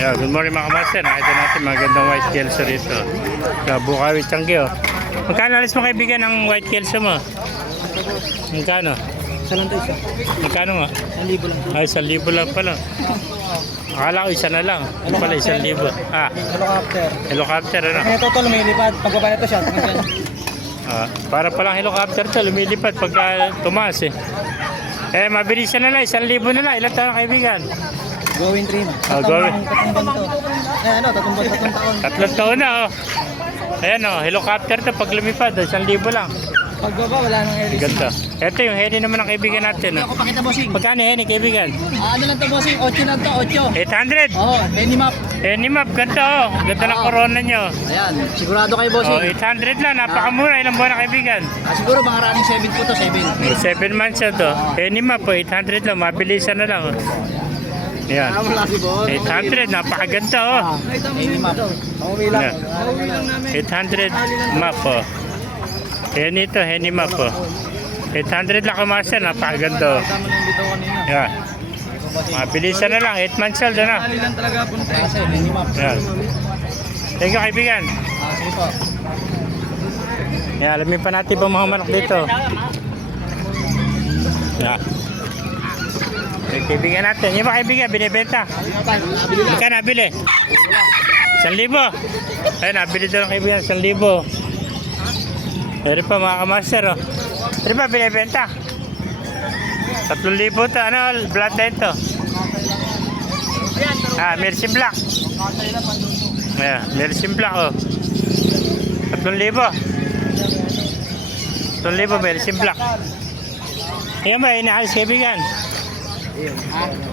Yeah, good morning mga kamaster. Nakita natin magandang white kelso rito. Bukawi Changi oh. Magkano alis mo kaibigan ang white kelso mo? Magkano? Isa lang tayo isa. Magkano nga? 1,000 lang. Ay, 1,000 lang pala. Akala ko isa na lang. Ito pala 1,000. Ah, Helicopter. helicopter ano? Kaya ito lumilipad. Pagbaba ito siya. Ganyan. Para palang helicopter to, lumilipad pagka tumaas eh. Eh, mabilis siya na lang. 1,000 na lang. Ilan taon kaibigan? Going trim. Going. Tatlong to. Eh ano, tatlong taon. 3 taon na oh. Ayan oh, helicopter to pag lumipad. 1,000 lang. Pagbaba wala nang LC. Ganda. Ito yung heni naman ng kaibigan natin. Ako pakita bossing. Magkano heni kaibigan? Ano lang to bossing? 8 lang to, 8. 800. Oo, penny map. Heni map, ganda oh. Ganda ng corona nyo. Ayan, sigurado kayo Oh, bossing. 800 lang, napakamura. Ilang buwan na kaibigan? Siguro mga running 7 po to, 7. 7 months na to. Heni map po, 800 lang. Mabilisan na lang oh. Yan. Wala si boss. 800, napakaganda oh. Penny map. Pauwi lang. Yeah. Pauwi lang namin. 800 map oh. Heni to, heni map oh. 800 lang kumaster, napakaganda oh. Tama lang dito kanina. Yan. Mabilisan na lang, 8 months old na. Dali lang talaga punta. Kasi penny map. Yan. Thank you kaibigan. Sige po. Yan, alamin pa natin pa mga manok dito. Yan. Yung kaibigan natin. Yung ba kaibigan, binibenta? Ika nabili? 1,000. Ayun, nabili doon ang kaibigan, 1,000. Meron pa mga kamaster oh. Meron pa binibenta? 3,000 to. Ano, bloodline to? Mercy Black. Ayan, Mercy Black oh. 3,000. 3,000 Mercy Black. Ayan ba, inaalis kaibigan?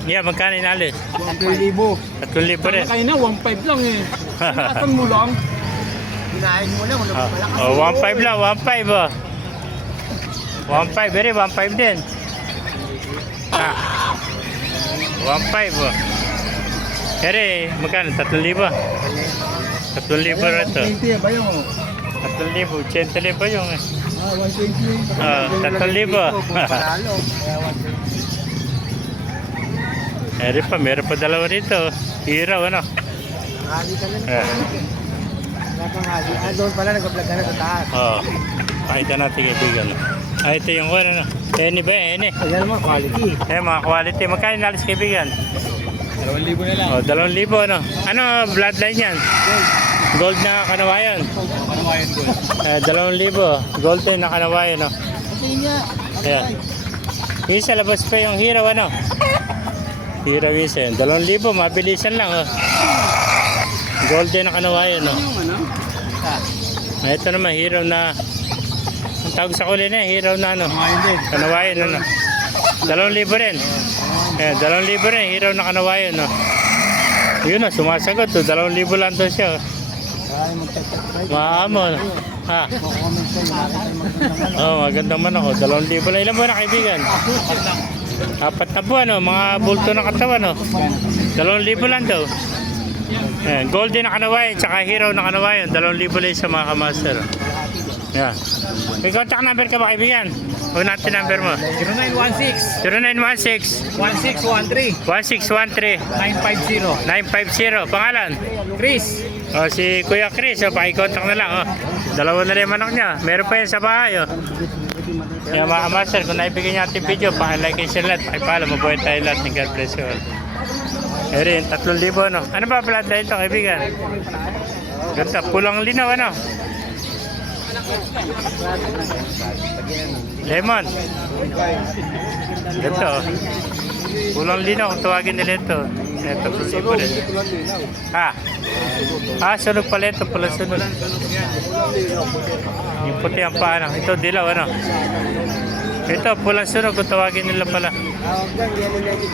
Yeah, magkano inalis? 1,000. 3,000 rin. Kaya na, 1,500 lang eh. Nakatan mo lang. Hinahin mo lang, Oh, 1,500 lang, 1,500 oh. 1,500, very 1,500 din. 1,500 oh. Ere, magkano? 3,000. 3,000 rin to. 120 ba yung? 3,000, 80,000 yung eh. 120. 3,000. Meron pa dalawa rito. Hiraw ano? Hali ka na. Wala pang hali. Doon pala nag-vlog ka na sa taas. Oo. Pakita natin kaibigan. Ito yung ano. Eni ba? Eni. Ayan mo, quality. Mga quality. Magkano inalis kaibigan? 2,000 na lang. Oh, 2,000 ano? Ano bloodline yan? Gold na kanawayan. Kanawayan gold. 2,000. Gold din na kanawayan no? Kasi niya. Ayan. Isa labas pa yung hiraw ano? Hiraw isa yun. 2,000. Mabilisan lang oh. Gold din na kanawayan no? Yung ano? Ito naman hiraw na. Ang tawag sa kulay na hiraw na ano? Kanawayan din. Kanawayan ano? 2,000 rin. Ayan, 2,000 rin. Hiraw na kanawayan no? Yun na, sumasagot to. 2,000 lang to siya. Maamo no? Ha? Oh, magandang man ako. 2,000 lang. Ilan buwan na kaibigan? 4 na buwan no? Mga bulto na katawan no? 2,000 lang daw. Ayan, golden na kanawayan, tsaka hero na kanawayan. 2,000 lang sa mga kamaster. Ayan. May contact number ka ba kaibigan? Huwag natin number mo. 0916 0916 1613 1613 950. 950. Pangalan? Chris. O, si Kuya Chris. O, pakicontact na lang. O. 2 na rin manok niya. Meron pa yan sa bahay. O. Kaya mga kamaster, kung naibigay niya ating video, pakilike and share lahat. Pakipala, mabuhay tayo lahat. God bless you all. Erin, 3,000 no? Ano ba bloodline ito kaibigan? Ganda, pulang linaw ano? Lemon. Ganda oh. Pulang linaw kung tawagin nila ito. Ito, pusipo rin. Sunog pala ito, pula sunog. Yung puti ang paano. Ito, dilaw ano? Ito, pulang sunog kung tawagin nila pala.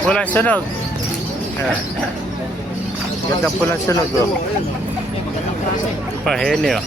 Pulang sunog. Ganda pulang sunog oh. Paheni oh.